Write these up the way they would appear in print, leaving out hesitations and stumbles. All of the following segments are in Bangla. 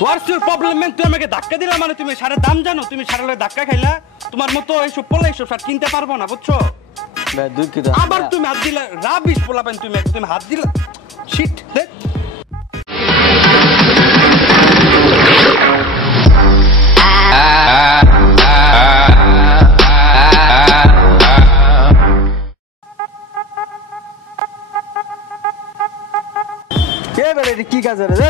What's your problem man? তুই আমাকে ধাক্কা দিলা মানে তুমি সারা দাম জানো? তুমি সারা লয়ে ধাক্কা খাইলা? তোমার মতো এইসব পোলা এইসব সার কিনতে পারবো না, বুঝছো? ভাই দুঃখিত। আবার তুমি হাত দিলা, রাবিশ পোলা পান তুমি হাত দিলা। শিট দেখ। কি কাজ রে?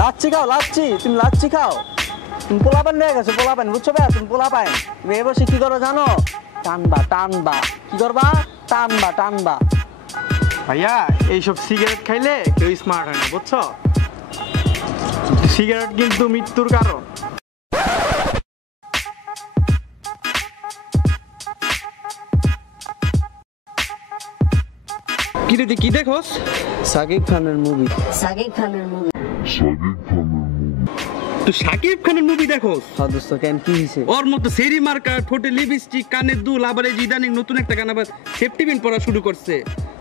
লাচ্ছি খাও, লাচ্ছি। তুমি লাচ্ছি খাও। তুমি পোলাপান নিয়ে গেছো, পোলাপান বুঝছো ভাই? তুমি পোলাপান, তুমি এ বসে কি করো জানো? টানবা টানবা। কি করবা? টানবা টানবা। ভাইয়া এইসব সিগারেট খাইলে কেউ স্মার্ট হয় না, বুঝছো? সিগারেট কিন্তু মৃত্যুর কারণ। কি রে কি দেখোস? সাকিব খানের মুভি। তুই শাকিব খানের মুভি দেখোস? হ্যাঁ দোস্ত, কেন কি হইছে? ওর মতো সেরি মার্কা, ঠোঁটে লিপস্টিক, কানের দুল, আবার এই ইদানিং নতুন একটা গান আবার সেফটি পিন পরা শুরু করছে।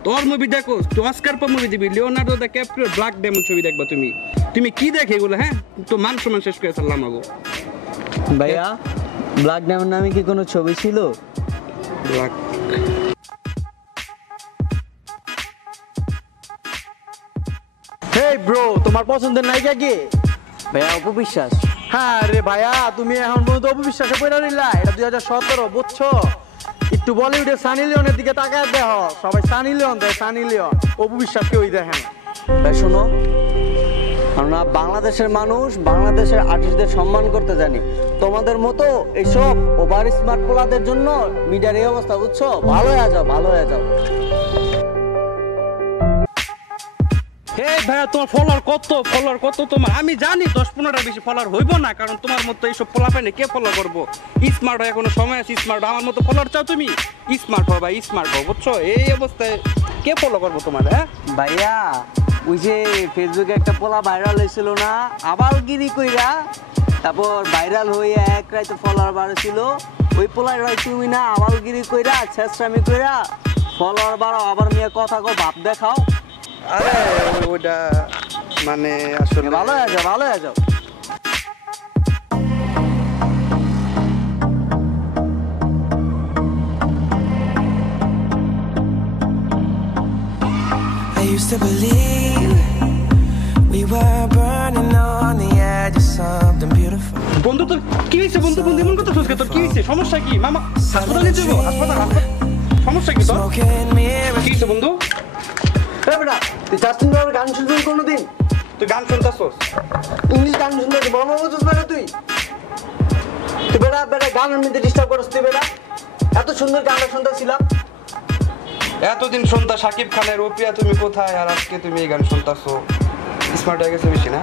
তোর মুভি দেখোস? তুই অস্কার পা মুভি দিবি, Leonardo DiCaprio, black demon ছবি দেখবা তুমি। তুমি কি দেখে এগুলো? হ্যাঁ, তো মান সম্মান শেষ করে ফেললাম আগো। ভাইয়া ব্ল্যাক ডায়মন্ড নামে কি কোনো ছবি ছিল? ব্ল্যাক হেই ব্রো, তোমার পছন্দের নায়িকা কে? ভাইয়া অপবিশ্বাস। হ্যাঁ রে ভাইয়া, তুমি এখন পর্যন্ত অপবিশ্বাসে পড়ে নিলা। এটা 2017, বুঝছো? একটু বলিউডে সানি লিওনের দিকে তাকায় দেখো, সবাই সানি লিওন দেয়, সানি লিওন। অপবিশ্বাস কেউই দেখে না। ভাই শোনো, আমরা বাংলাদেশের মানুষ, বাংলাদেশের আর্টিস্টদের সম্মান করতে জানি। তোমাদের মতো এইসব ওভার স্মার্ট পোলাদের জন্য মিডিয়ার এই অবস্থা, বুঝছো? ভালো হয়ে যাও, ভালো হয়ে যাও। এই ভাইয়া, তোমার ফলোয়ার কত তোমার? আমি জানি 10-15টা বেশি ফলোয়ার হইব না, কারণ তোমার মতো এইসব পোলা পাইনে কে ফলো করবো? স্মার্ট হয়, কোনো সময় আছে স্মার্ট। আমার মতো ফলোয়ার চাও তুমি? স্মার্ট হও ভাই, স্মার্ট হও, বুঝছো? এই অবস্থায় কে ফলো করবো তোমার? হ্যাঁ ভাইয়া, ওই যে ফেসবুকে একটা পোলা ভাইরাল হয়েছিল না, আবালগিরি কইরা, তারপর ভাইরাল হয়ে এক রাইতে ফলোয়ার বাড়ছিল। ওই পোলার ভাই তুমি না? আবালগিরি কইরা, ছেঁচড়ামি কইরা ফলোয়ার বাড়াও, আবার নিয়ে কথা কো, ভাব দেখাও। আরে ওইটা মানে আসলে ভালো হয়ে যাও, ভালো হয়ে যাও। I used to believe we were burning on the edge of something beautiful. বন্ধু, তোর কি হয়েছে? বন্ধু এমন কথা শুনছ? তোর কি হয়েছে? সমস্যা কি? মামা হাসপাতালে যাবো? হাসপাতাল সমস্যা কি তোর? Smoking mirrors. কি হয়েছে বন্ধু? বেটা, তুই জাস্টিন বিবারের গান শুনবি কোনোদিন? তুই গান শুনতাছস? ইংলিশ গান শুনতে বড় বুঝছিস বেটা তুই? তুই বেটা গানের মধ্যে ডিস্টার্ব করছিস তুই বেটা? এত সুন্দর গানটা শুনতেছিলাম। এতদিন শুনতা শাকিব খানের ওপিয়া তুমি কোথায়, আর আজকে তুমি এই গান শুনতাছো? স্মার্ট হয়ে গেছে বেশি না?